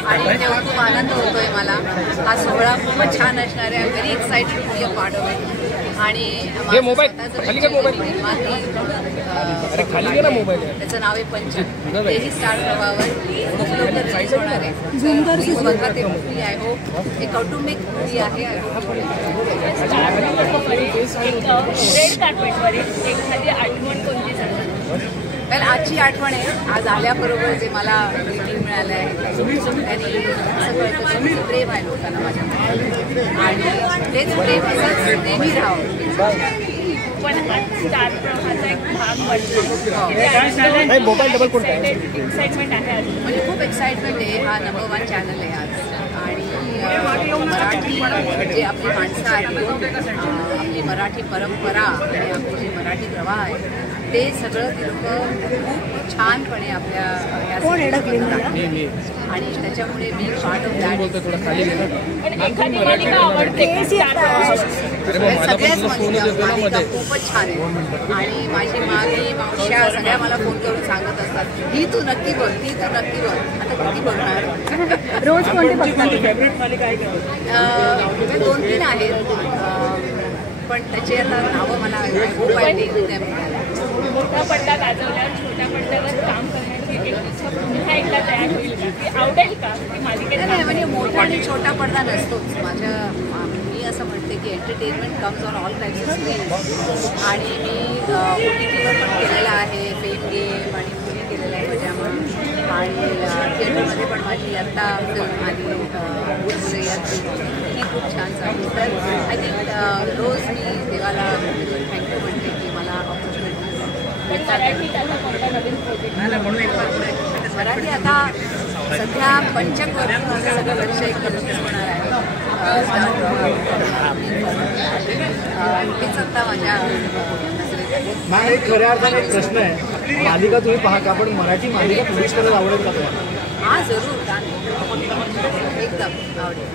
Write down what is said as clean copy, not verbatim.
आणि तेव्हा खूप आनंद होतोय मला. हा सोहळा खूपच छान असणार आहे. Very excited to be a part of it. आणि त्याचं नाव आहे पंचम. तेही स्टार प्रवाहावर खूप लवकर रिलीज होणार आहे. प्लीज बघा ते मूवी. आय होप एक कौटुंबिक मूवी आहे. आय होप रेड कार्पेटवर एखादी आठवण कोणती सांगा? वेल आजची आठवण आहे. आज आल्याबरोबर जे मला ग्रीटिंग मिळालं आहे त्यांनी असं कळतं की प्रेम आहे लोकांना माझ्या. आणि तेच प्रेम असंच नेहमी राहावं. पण स्टार प्रवाहाचा एक भाग एक्साइटमेंट आहे. म्हणजे खूप एक्साइटमेंट आहे. हा नंबर 1 चॅनल आहे आज. आणि मराठी जे आपली माणसं आहेत, आपली मराठी परंपरा आणि आपली जी मराठी प्रवाह आहे ते सगळं ते लोक खूप छानपणे आपल्या आणि त्याच्यामुळे मी पार्ट ऑफ दॅट. सगळ्याच मालिका खूपच छान आहे. आणि माझी मामी मावश्या सगळ्या मला फोन करून सांगत असतात ही तू नक्की बघ, ही तू नक्की बघ. आता किती बघणार? रोज कोणती बघतात? फेवरेट मालिका आहे का? 2-3 आहेत. पण त्याची आता नावं मला खूप मोठा पडदा गाजवल्यावर छोट्या पडद्यावर काम करण्याची एक इच्छा पुन्हा एकदा तयार होईल का? ती आवडेल का मालिकेत? नाही, म्हणजे मोठा आणि छोटा पडदा नसतोच. मी असं म्हणते की entertainment comes on all types of screen. आणि मी OTTवर पण केलेलं आहे. फेम गेम आणि मुली केलेलं आहे पजामा. आणि थिएटरमध्ये पण माझी आत्ता फिल्म आली ही खूप छान झाली. तर आय थिंक रोज मी देवाला थँक्यू म्हणते की मला ऑपॉर्च्युनिटी. मराठी आता सध्या पंचमवरून सगळं लक्ष एकत्र होणार आहे. हेच आता माझ्या मॅम एक खऱ्या अर्थाने एक प्रश्न आहे. मालिका तुम्ही पाहता पण मराठी मालिका पुरुष करत आवडेल का तुम्हाला? हां जरूर. का नाही, एकदम आवडेल.